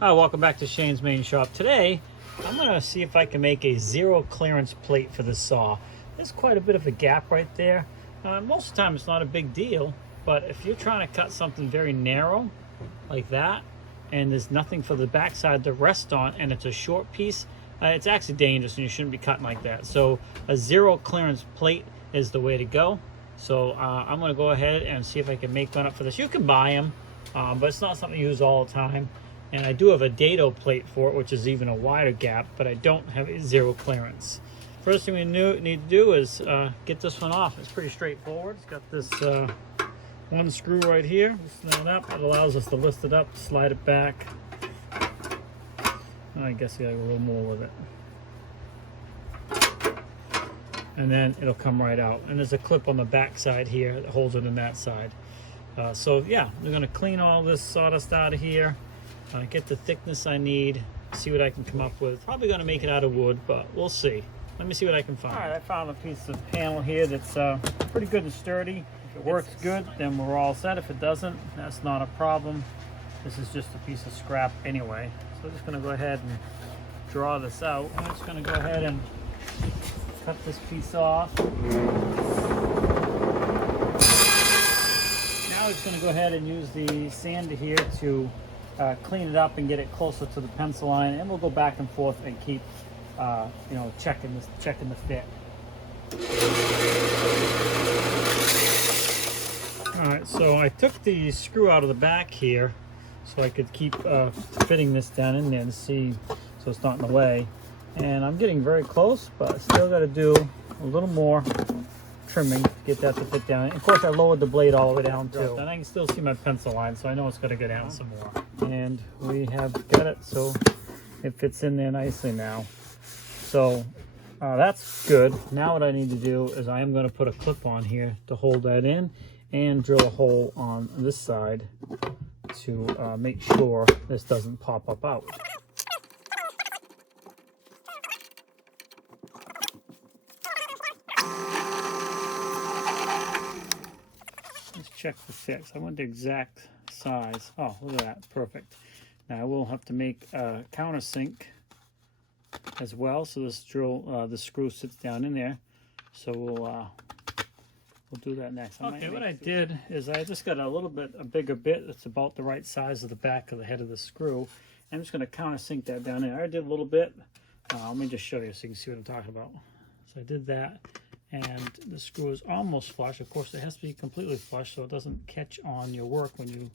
Hi, welcome back to Shane's Main Shop. Today, I'm going to see if I can make a zero clearance plate for this saw. There's quite a bit of a gap right there. Most of the time it's not a big deal, but if you're trying to cut something very narrow like that, and there's nothing for the backside to rest on, and it's a short piece, it's actually dangerous and you shouldn't be cutting like that. So a zero clearance plate is the way to go. So I'm going to go ahead and see if I can make one up for this. You can buy them, but it's not something you use all the time. And I do have a dado plate for it, which is even a wider gap, but I don't have a zero clearance. First thing we need to do is get this one off. It's pretty straightforward. It's got this one screw right here. Loosen that up. It allows us to lift it up, slide it back. I guess I got a little more with it. And then it'll come right out. And there's a clip on the back side here that holds it in that side. So yeah, we're gonna clean all this sawdust out of here. Get the thickness I need, see what I can come up with. Probably gonna make it out of wood, but we'll see. Let me see what I can find. All right, I found a piece of panel here that's pretty good and sturdy. If it works good, then we're all set. If it doesn't, that's not a problem. This is just a piece of scrap anyway. So I'm just gonna go ahead and draw this out. I'm just gonna go ahead and cut this piece off. Now I'm just gonna go ahead and use the sander here to clean it up and get it closer to the pencil line, and we'll go back and forth and keep you know, checking the fit. Alright, so I took the screw out of the back here so I could keep fitting this down in there and see so it's not in the way, and I'm getting very close, but I still got to do a little more trimming to get that to fit down. And of course I lowered the blade all the way down too, and I can still see my pencil line, so I know it's going to go down some more. And we have got it so it fits in there nicely now. So that's good. Now what I need to do is I am going to put a clip on here to hold that in and drill a hole on this side to make sure this doesn't pop up out. Let's check the fix. I want the exact size. Oh, look at that. Perfect. Now I will have to make a countersink as well, so this the screw sits down in there. So we'll do that next. Okay, what I did is I just got a bigger bit that's about the right size of the back of the head of the screw. I'm just going to countersink that down there. I did a little bit. Let me just show you so you can see what I'm talking about. So I did that, and the screw is almost flush. Of course, it has to be completely flush so it doesn't catch on your work when you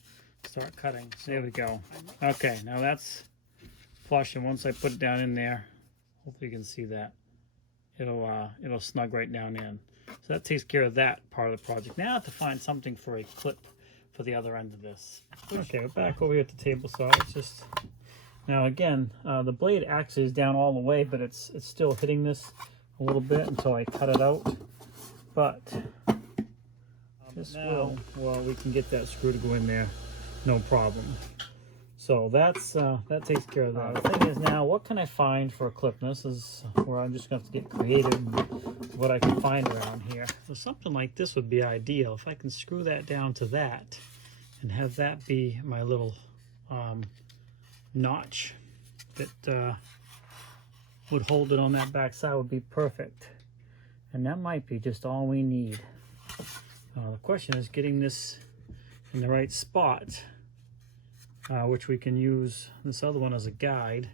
start cutting. There we go. Okay, now that's flush, and once I put it down in there, hopefully you can see that, it'll snug right down in. So that takes care of that part of the project. Now I have to find something for a clip for the other end of this. Okay, we're back over here at the table saw. It's just, now again, the blade actually is down all the way, but it's still hitting this a little bit until I cut it out. But this will, well, we can get that screw to go in there, no problem. So that's that takes care of that. The thing is now, what can I find for a clip? And this is where I'm just going to have to get creative with what I can find around here. So something like this would be ideal. If I can screw that down to that and have that be my little notch that would hold it on that back side, would be perfect. And that might be just all we need. The question is getting this in the right spot. Which we can use this other one as a guide,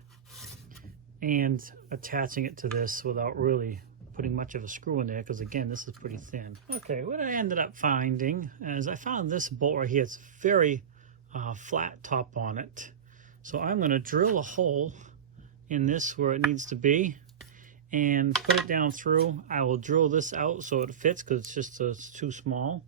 and attaching it to this without really putting much of a screw in there, because again, this is pretty thin. Okay, what I ended up finding is I found this bolt right here. It's very flat top on it. So I'm going to drill a hole in this where it needs to be and put it down through. I will drill this out so it fits, because it's too small.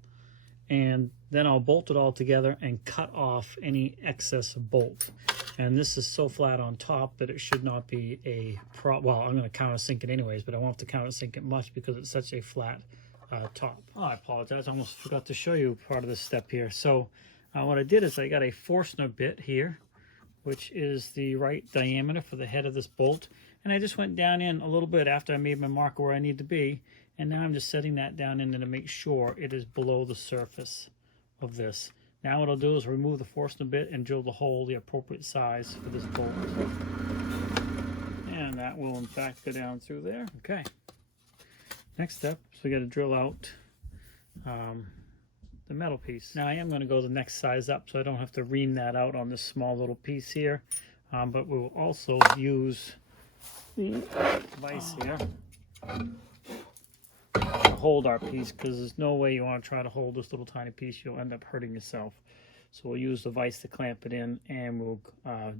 And then I'll bolt it all together and cut off any excess bolt. And this is so flat on top that it should not be a well, I'm going to countersink it anyways, but I won't have to countersink it much because it's such a flat top. Oh, I apologize. I almost forgot to show you part of this step here. So what I did is I got a Forstner bit here, which is the right diameter for the head of this bolt. And I just went down in a little bit after I made my marker where I need to be. And now I'm just setting that down in there to make sure it is below the surface of this. Now what I'll do is remove the forstner bit and drill the hole the appropriate size for this bolt. And that will in fact go down through there. Okay. Next step is we got to drill out the metal piece. Now I am going to go the next size up so I don't have to ream that out on this small little piece here. But we'll also use the vise here to hold our piece, because there's no way you want to try to hold this little tiny piece. You'll end up hurting yourself. So we'll use the vise to clamp it in, and we'll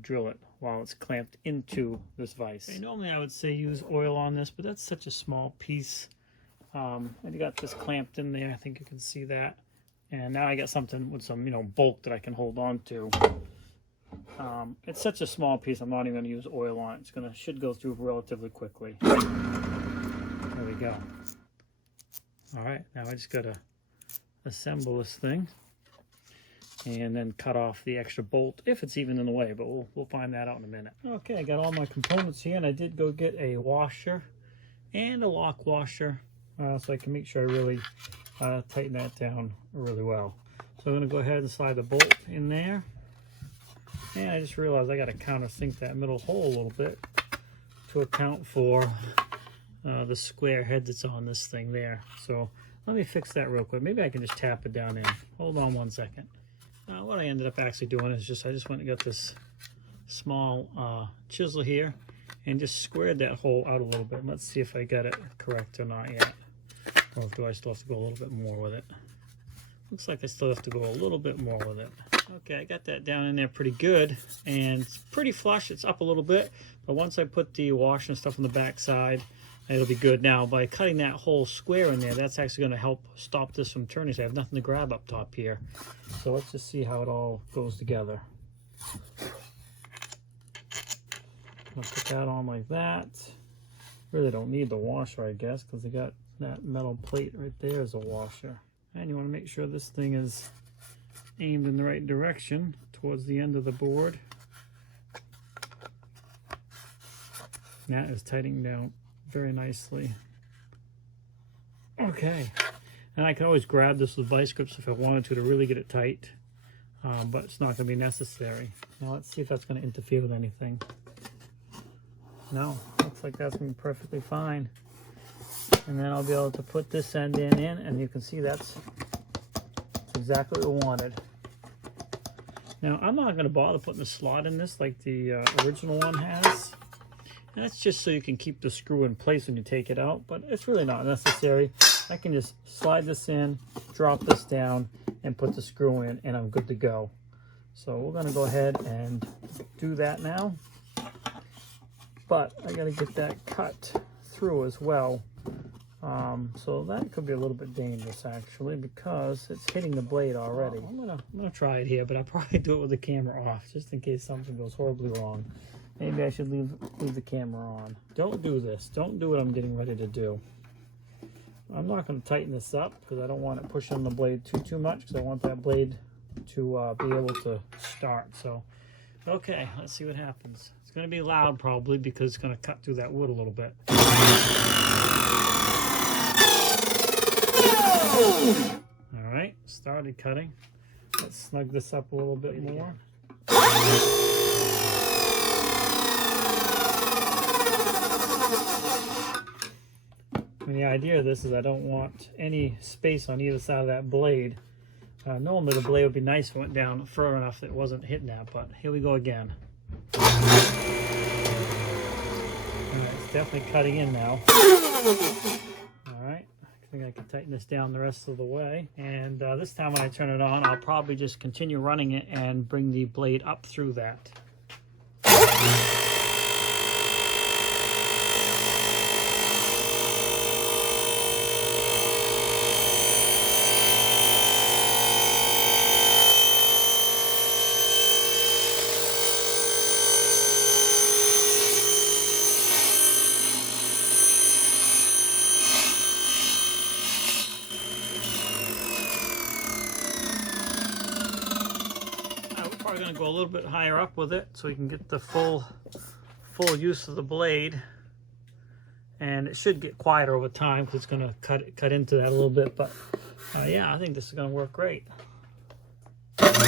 drill it while it's clamped into this vise. Okay, normally I would say use oil on this, but that's such a small piece. And you got this clamped in there. I think you can see that. And now I got something with some, bulk that I can hold on to. It's such a small piece, I'm not even going to use oil on it. Should go through relatively quickly. There we go. All right, now I just got to assemble this thing and then cut off the extra bolt if it's even in the way, but we'll find that out in a minute. Okay, I got all my components here, and I did go get a washer and a lock washer so I can make sure I really tighten that down really well. So I'm going to go ahead and slide the bolt in there. And I just realized I got to countersink that middle hole a little bit to account for the square head that's on this thing there. So let me fix that real quick. Maybe I can just tap it down in. Hold on one second. What I ended up actually doing is I just went and got this small chisel here and just squared that hole out a little bit. Let's see if I got it correct or not yet. Or do I still have to go a little bit more with it? Looks like I still have to go a little bit more with it. Okay, I got that down in there pretty good, and it's pretty flush. It's up a little bit, but once I put the washer and stuff on the back side, it'll be good. Now, by cutting that whole square in there, that's actually going to help stop this from turning. So I have nothing to grab up top here. So let's just see how it all goes together. I'll put that on like that. Really don't need the washer, I guess, because they got that metal plate right there as a washer. And you want to make sure this thing is aimed in the right direction towards the end of the board. That is tightening down very nicely. Okay, and I can always grab this with vice grips if I wanted to really get it tight, but it's not going to be necessary. Now let's see if that's going to interfere with anything. No, looks like that's going to be perfectly fine. And then I'll be able to put this end in, and you can see that's exactly what we wanted. Now, I'm not going to bother putting a slot in this like the original one has. And that's just so you can keep the screw in place when you take it out, but it's really not necessary. I can just slide this in, drop this down, and put the screw in, and I'm good to go. So we're going to go ahead and do that now. But I got to get that cut through as well. So that could be a little bit dangerous actually, because it's hitting the blade already. I'm gonna try it here, but I'll probably do it with the camera off just in case something goes horribly wrong. Maybe I should leave the camera on. Don't do this. Don't do what I'm getting ready to do. I'm not going to tighten this up because I don't want it pushing the blade too much, because I want that blade to be able to start. So, okay, let's see what happens. It's going to be loud probably because it's going to cut through that wood a little bit. All right, started cutting. Let's snug this up a little bit more. And the idea of this is I don't want any space on either side of that blade. Normally the blade would be nice if it went down far enough that it wasn't hitting that, but here we go again. All right, it's definitely cutting in now. All right, I think I can tighten this down the rest of the way. And this time when I turn it on, I'll probably just continue running it and bring the blade up through that. We're going to go a little bit higher up with it so we can get the full use of the blade, and it should get quieter over time because it's going to cut into that a little bit, but yeah, I think this is going to work great. All Of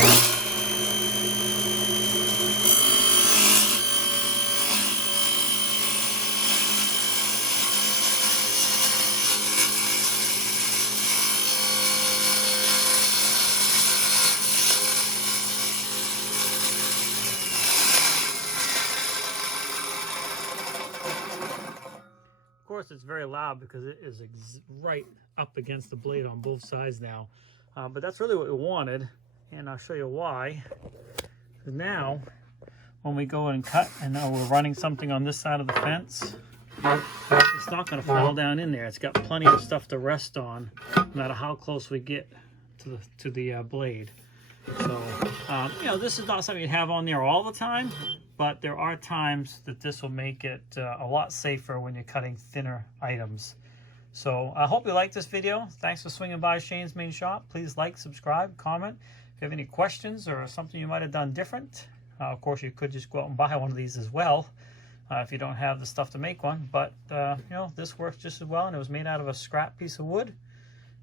course, it's very loud because it is right up against the blade on both sides now. But that's really what we wanted, and I'll show you why. Now, when we go and cut, and now we're running something on this side of the fence, it's not going to fall down in there. It's got plenty of stuff to rest on, no matter how close we get to the blade. So, you know, this is not something you have on there all the time, but there are times that this will make it a lot safer when you're cutting thinner items. So I hope you liked this video. Thanks for swinging by Shane's Main Shop. Please like, subscribe, comment. If you have any questions or something you might have done different, of course you could just go out and buy one of these as well if you don't have the stuff to make one. But you know, this works just as well, and it was made out of a scrap piece of wood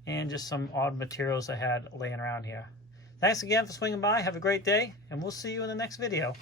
and just some odd materials I had laying around here. Thanks again for swinging by. Have a great day, and we'll see you in the next video.